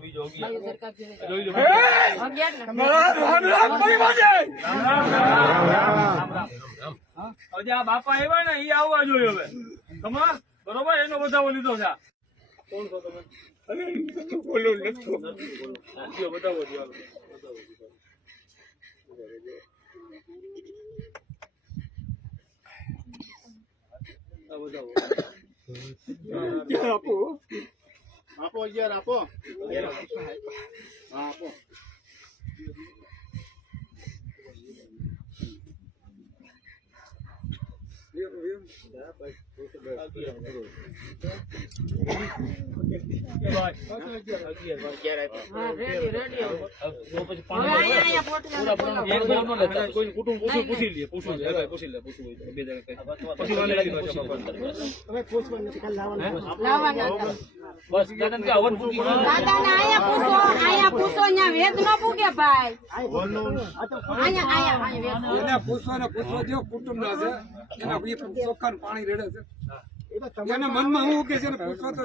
બીજો? હવે આ બાપા આવ્યા ને એ આવવા જોઈએ હવે. તમાર બરોબર? એનો બધાવો લીધો છે. કોણ છો તમે? લ્યો, બતાવો બતાવો. આપો? અગિયાર આપો. હા આપો. હા, કાંઈ. પૂછી લે પૂછવું પછી પાછા. બસ દાદા કે હવન ફૂકી ગયું. દાદાને અહીંયા પૂછો, અહીંયા પૂછો, અહીંયા વેદ ન પૂગે ભાઈ. અહીંયા વેદ. એને પૂછવાને પૂછવા દો કુટુંબ ના છે એના કોઈ ચોખ્ખા પાણી રેડે છે એના મનમાં હું કે છે ને પૂછવા તો